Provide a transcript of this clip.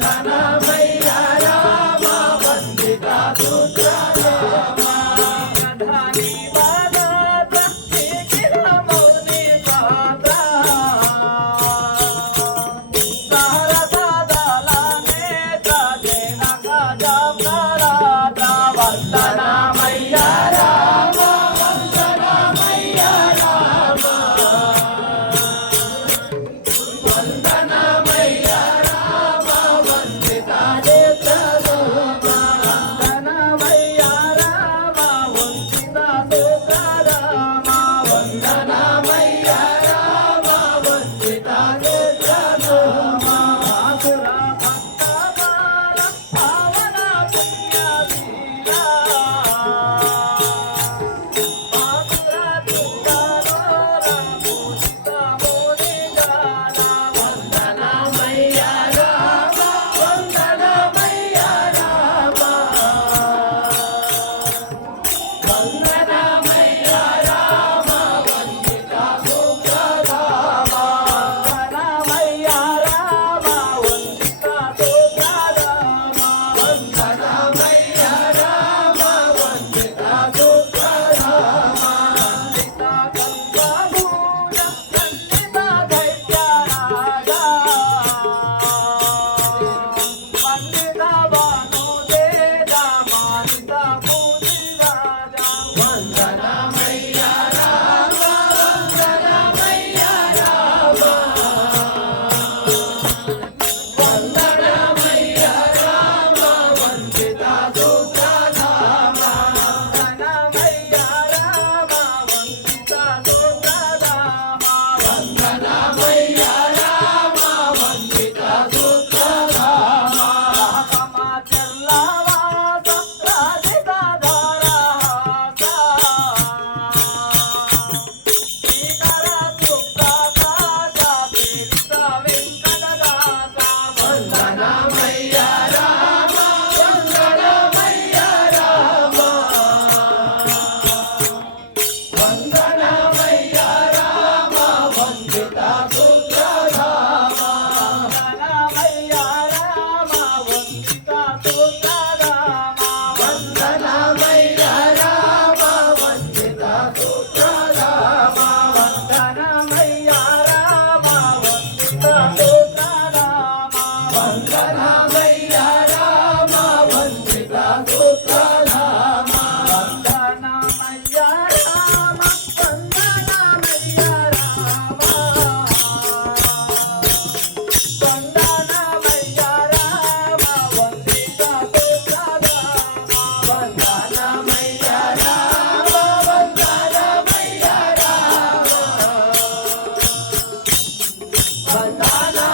I Nanam. Allah.